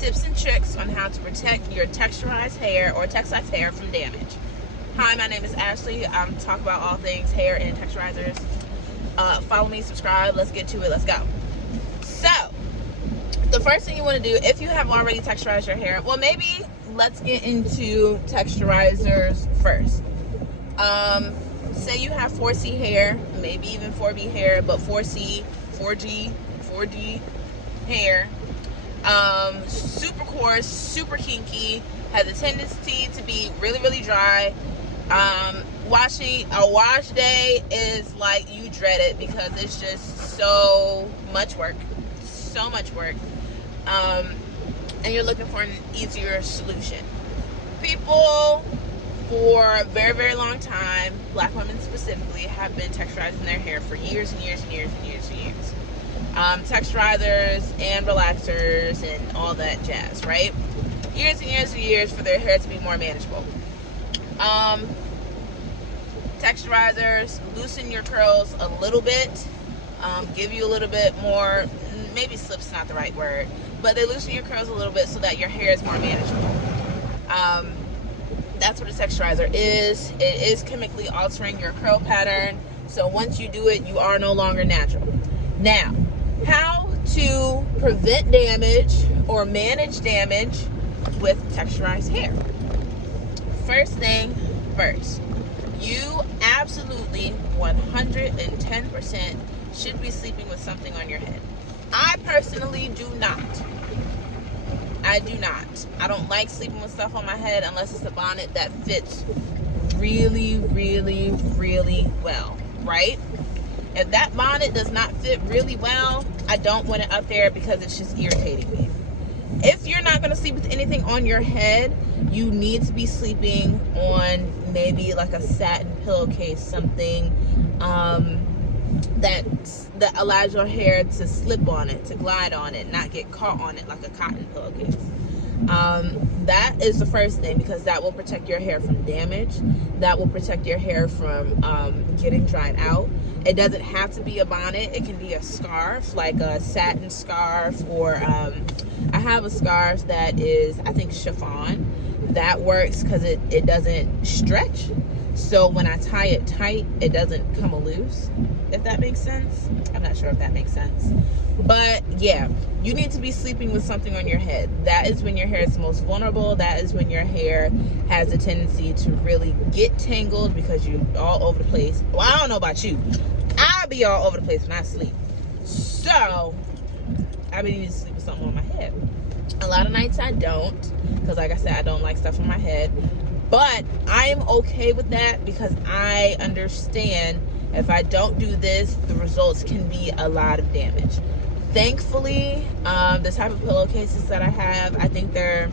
tips and tricks on how to protect your texturized hair or texturized hair from damage. Hi, my name is Ashley. I'm talking about all things hair and texturizers. Follow me, subscribe, let's get to it, let's go. So, the first thing you want to do, if you have already texturized your hair, well, maybe let's get into texturizers first. Say you have 4C hair, maybe even 4B hair, but 4C, 4G, 4D hair, super coarse, super kinky, has a tendency to be really, really dry. A wash day is like you dread it because it's just so much work, and you're looking for an easier solution. People for a very, very long time, black women specifically, have been texturizing their hair for years and years and years and years and years. Texturizers and relaxers and all that jazz, right? Years and years and years for their hair to be more manageable. Texturizers loosen your curls a little bit, give you a little bit more, maybe slip's not the right word, but they loosen your curls a little bit so that your hair is more manageable. That's what a texturizer is. It is chemically altering your curl pattern, so once you do it, you are no longer natural. Now, how to prevent damage or manage damage with texturized hair? First thing first, you absolutely 110% should be sleeping with something on your head. I personally do not. I do not. I don't like sleeping with stuff on my head unless it's a bonnet that fits really, really, really well, right? If that bonnet does not fit really well, I don't want it up there because it's just irritating me. If you're not going to sleep with anything on your head, you need to be sleeping on maybe like a satin pillowcase, something that allows your hair to slip on it, to glide on it, not get caught on it like a cotton pillowcase. That is the first thing, because that will protect your hair from damage. That will protect your hair from getting dried out. It doesn't have to be a bonnet. It can be a scarf, like a satin scarf, or I have a scarf that is, I think, chiffon. That works because it doesn't stretch. So when I tie it tight, it doesn't come loose, if that makes sense. I'm not sure if that makes sense. But yeah, you need to be sleeping with something on your head. That is when your hair is most vulnerable. That is when your hair has a tendency to really get tangled because you're all over the place. Well, I don't know about you. I'll be all over the place when I sleep. So I need to sleep with something on my head. A lot of nights I don't, because like I said, I don't like stuff on my head. But I am okay with that because I understand if I don't do this, the results can be a lot of damage. Thankfully, the type of pillowcases that I have, I think they're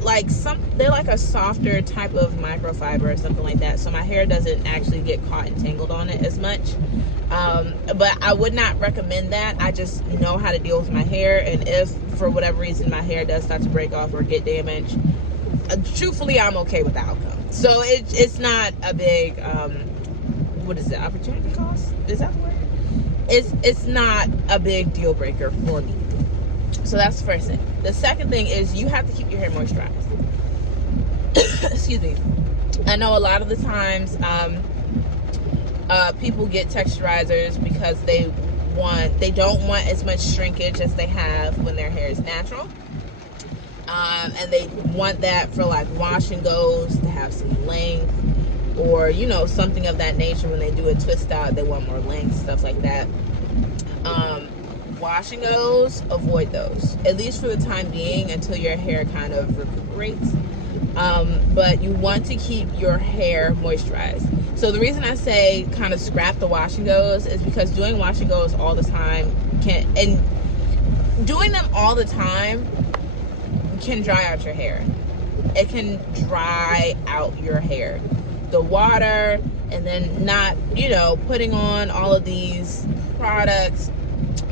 like a softer type of microfiber or something like that, so my hair doesn't actually get caught and tangled on it as much. But I would not recommend that. I just know how to deal with my hair, and if for whatever reason my hair does start to break off or get damaged, truthfully, I'm okay with the outcome. So it's not a big what is it, opportunity cost? Is that the word? It's not a big deal breaker for me. So that's the first thing. The second thing is you have to keep your hair moisturized. Excuse me. I know a lot of the times people get texturizers because they don't want as much shrinkage as they have when their hair is natural. And they want that for like wash and goes, to have some length, or something of that nature. When they do a twist out, they want more length, stuff like that. Wash and goes, avoid those, at least for the time being, until your hair kind of recuperates. But you want to keep your hair moisturized. So the reason I say kind of scrap the wash and goes is because doing wash and goes all the time doing them all the time can dry out your hair. It can dry out your hair. The water, and then not, putting on all of these products,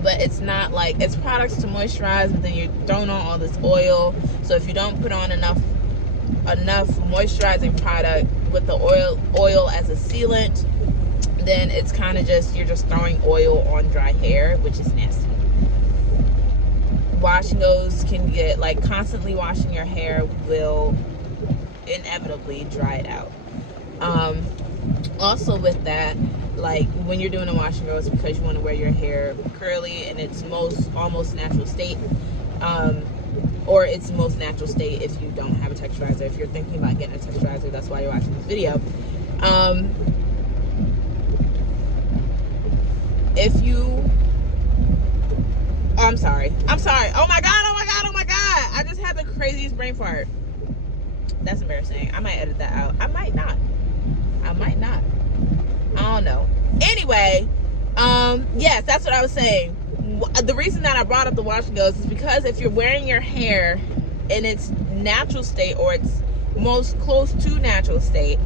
but it's not like, it's products to moisturize, but then you're throwing on all this oil. So if you don't put on enough moisturizing product with the oil as a sealant, then it's kind of just, you're just throwing oil on dry hair, which is nasty. washing those can get, like, constantly washing your hair will inevitably dry it out. Also with that, like, when you're doing a wash and go, it's because you want to wear your hair curly in its almost natural state, or its most natural state if you don't have a texturizer. If you're thinking about getting a texturizer, that's why you're watching this video. I'm sorry. Oh my god. I just had the craziest brain fart. That's embarrassing. I might edit that out. I might not. I don't know. Anyway, yes, that's what I was saying. The reason that I brought up the wash and goes is because if you're wearing your hair in its natural state, or its most close to natural state,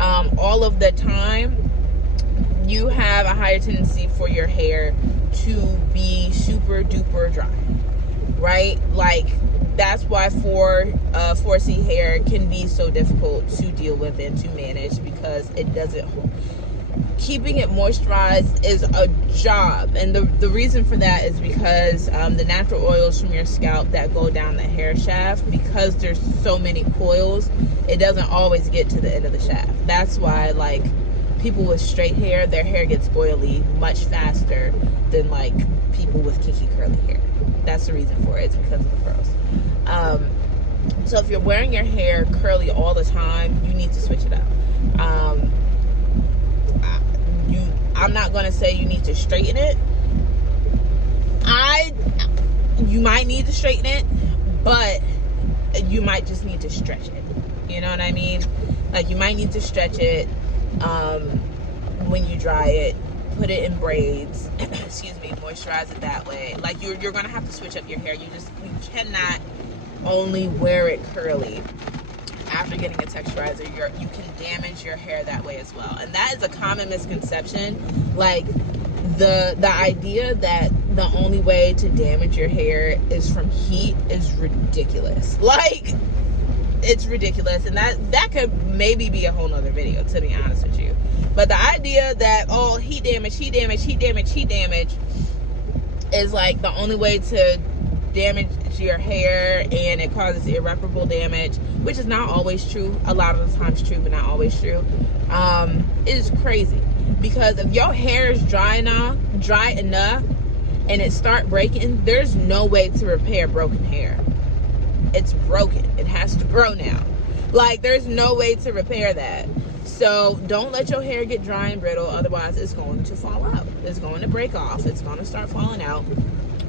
all of the time, you have a higher tendency for your hair to be super duper dry, right? Like, that's why 4C hair can be so difficult to deal with and to manage, because it doesn't, keeping it moisturized is a job. And the reason for that is because the natural oils from your scalp that go down the hair shaft, because there's so many coils, it doesn't always get to the end of the shaft. That's why, like, people with straight hair, their hair gets oily much faster than, like, people with kinky curly hair. That's the reason for it. It's because of the curls. So if you're wearing your hair curly all the time, you need to switch it up. I'm not going to say you need to straighten it. You might need to straighten it, but you might just need to stretch it. You know what I mean? Like, you might need to stretch it when you dry it, put it in braids, excuse me, moisturize it that way. Like, you're going to have to switch up your hair. You cannot only wear it curly. After getting a texturizer, you can damage your hair that way as well. And that is a common misconception. Like, the idea that the only way to damage your hair is from heat is ridiculous. Like, it's ridiculous. And that could maybe be a whole nother video, to be honest with you. But the idea that, oh, heat damage is like the only way to damage your hair, and it causes irreparable damage, which is not always true. A lot of the times true, but not always true. Is crazy, because if your hair is dry enough and it start breaking, there's no way to repair broken hair. It's broken. It has to grow now. Like, there's no way to repair that. So don't let your hair get dry and brittle, otherwise it's going to fall out. It's going to break off. It's going to start falling out.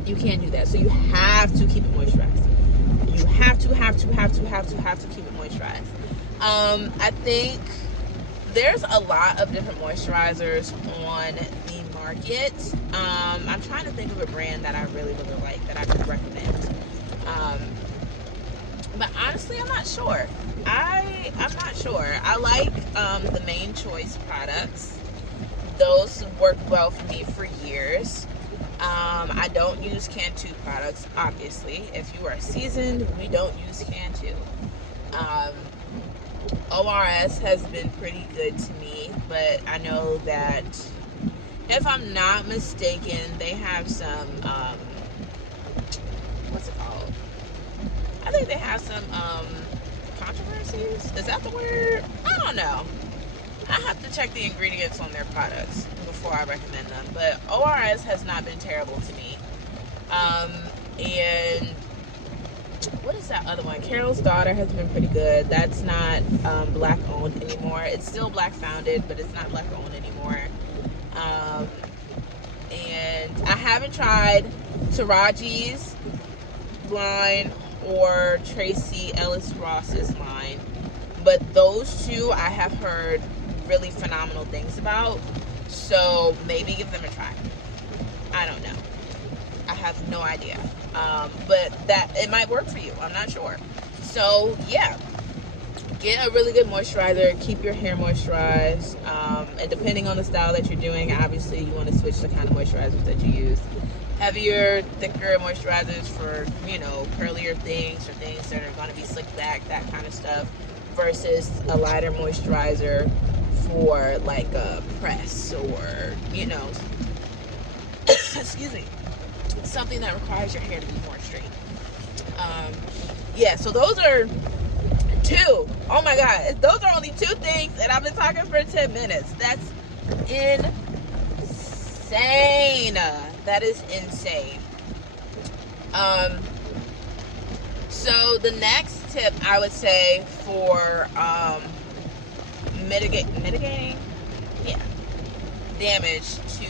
You can't do that. So you have to keep it moisturized. You have to keep it moisturized. I think there's a lot of different moisturizers on the market. I'm trying to think of a brand that I really like that I could recommend. But honestly, I'm not sure. I'm not sure. I like the Main Choice products. Those worked well for me for years. I don't use Cantu products, obviously. If you are seasoned, we don't use Cantu. ORS has been pretty good to me, but I know that, if I'm not mistaken, they have some, what's it called? I think they have some, controversies? Is that the word? I don't know. I have to check the ingredients on their products before I recommend them. But ORS has not been terrible to me. And what is that other one? Carol's Daughter has been pretty good. That's not black owned anymore. It's still black founded, but it's not black owned anymore. And I haven't tried Taraji's line or Tracy Ellis Ross's line, but those two I have heard really phenomenal things about, so maybe give them a try. I don't know. I have no idea. But that it might work for you. I'm not sure. So yeah, get a really good moisturizer. Keep your hair moisturized. And depending on the style that you're doing, obviously you want to switch the kind of moisturizers that you use. Heavier, thicker moisturizers for, you know, curlier things or things that are going to be slicked back, that kind of stuff, versus a lighter moisturizer for like a press or, you know, excuse me, something that requires your hair to be more straight. Yeah, so those are 2. Oh my god, those are only 2 things, and I've been talking for 10 minutes. That's insane. That is insane. So the next tip I would say for mitigating damage to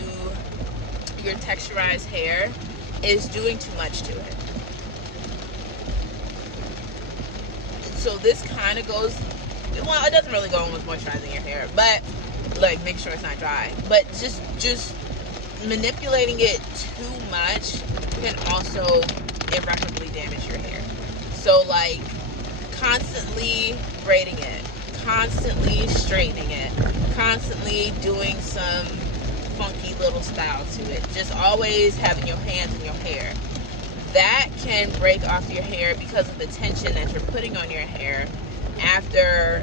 your texturized hair is doing too much to it. So this kind of goes, well, it doesn't really go in with moisturizing your hair, but like make sure it's not dry. But just manipulating it too much can also irreparably damage your hair. So like constantly braiding it, constantly straightening it, constantly doing some funky little style to it, just always having your hands in your hair, that can break off your hair because of the tension that you're putting on your hair after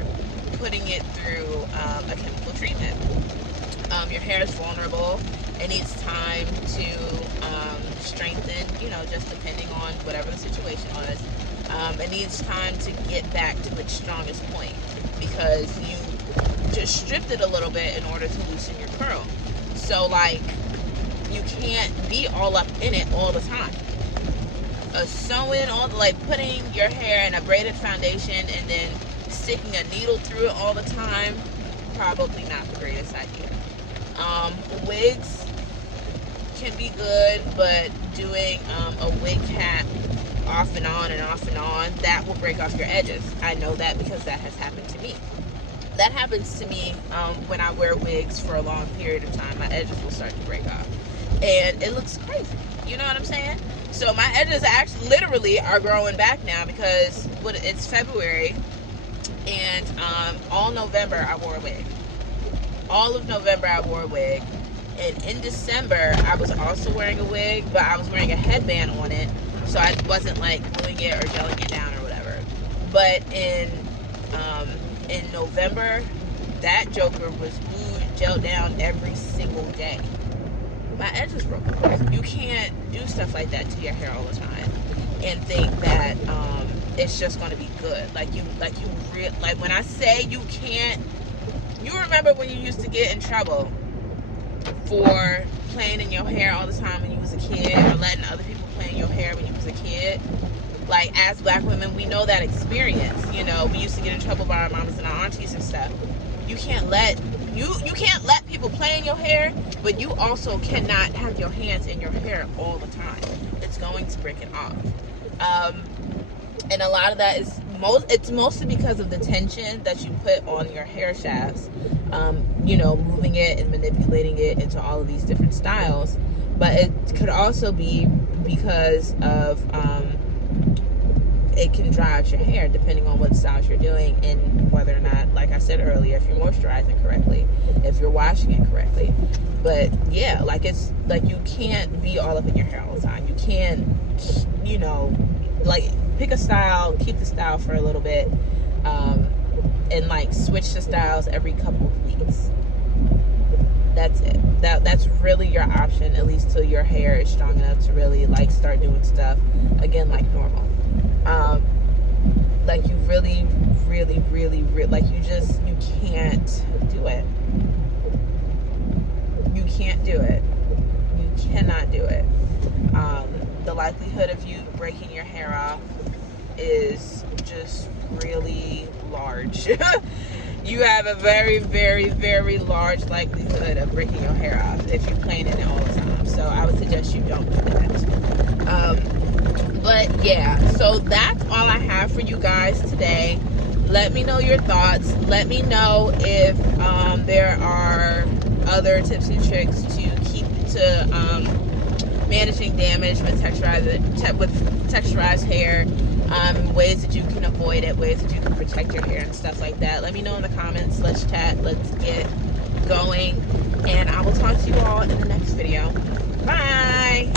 putting it through a chemical treatment. Your hair is vulnerable. It needs time to strengthen, just depending on whatever the situation was. It needs time to get back to its strongest point because you just stripped it a little bit in order to loosen your curl. So like you can't be all up in it all the time. Sewing putting your hair in a braided foundation and then sticking a needle through it all the time, probably not the greatest idea. Wigs can be good, but doing a wig cap off and on, that will break off your edges. I know that because that has happened to me. That happens to me when I wear wigs for a long period of time. My edges will start to break off, and it looks crazy. You know what I'm saying? So my edges actually literally are growing back now because it's February, and all November I wore a wig. All of November I wore a wig, and in December I was also wearing a wig, but I was wearing a headband on it, so I wasn't like gluing it or gelling it down or whatever. But in November, that joker was glued, gelled down every single day. My edges broke. You can't do stuff like that to your hair all the time and think that it's just going to be good. Like when I say you can't, you remember when you used to get in trouble for playing in your hair all the time when you was a kid, or letting other people play in your hair when you was a kid? Like, as black women, we know that experience. We used to get in trouble by our mamas and our aunties and stuff. You can't let people play in your hair, but you also cannot have your hands in your hair all the time. It's going to break it off. And a lot of that is it's mostly because of the tension that you put on your hair shafts, moving it and manipulating it into all of these different styles. But it could also be because of it can dry out your hair depending on what styles you're doing, and whether or not, like I said earlier, if you're moisturizing correctly, if you're washing it correctly. But yeah, it's like you can't be all up in your hair all the time. You can't, pick a style, keep the style for a little bit, and switch the styles every couple of weeks. That's it. That's really your option, at least till your hair is strong enough to really start doing stuff again like normal. You really, really, really, you can't do it. You can't do it. You cannot do it. The likelihood of you breaking your hair off is just really large. You have a very, very, very large likelihood of breaking your hair off if you're playing in it all the time. So I would suggest you don't do that. But yeah, so that's all I have for you guys today. Let me know your thoughts. Let me know if there are other tips and tricks to managing damage with texturized hair, ways that you can avoid it, ways that you can protect your hair and stuff like that. Let me know in the comments. Let's chat. Let's get going. And I will talk to you all in the next video. Bye!